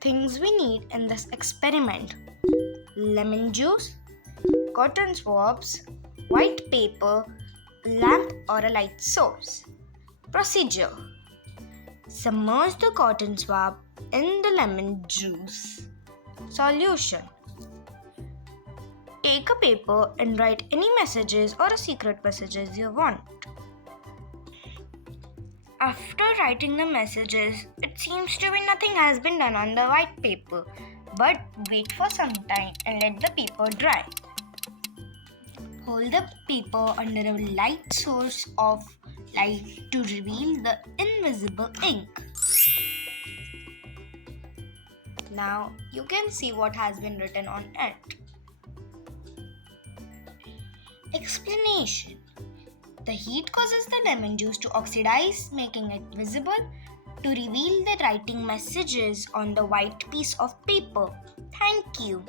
Things we need in this experiment: lemon juice, cotton swabs, white paper, lamp or a light source. Procedure: submerge the cotton swab in the lemon juice solution. Take a paper and write any messages or a secret messages you want. After writing the messages, it seems to be nothing has been done on the white paper, but wait for some time and let the paper dry. Hold the paper under a light source of light to reveal the invisible ink. Now you can see what has been written on it. Explanation: the heat causes the lemon juice to oxidize, making it visible to reveal the writing messages on the white piece of paper. Thank you.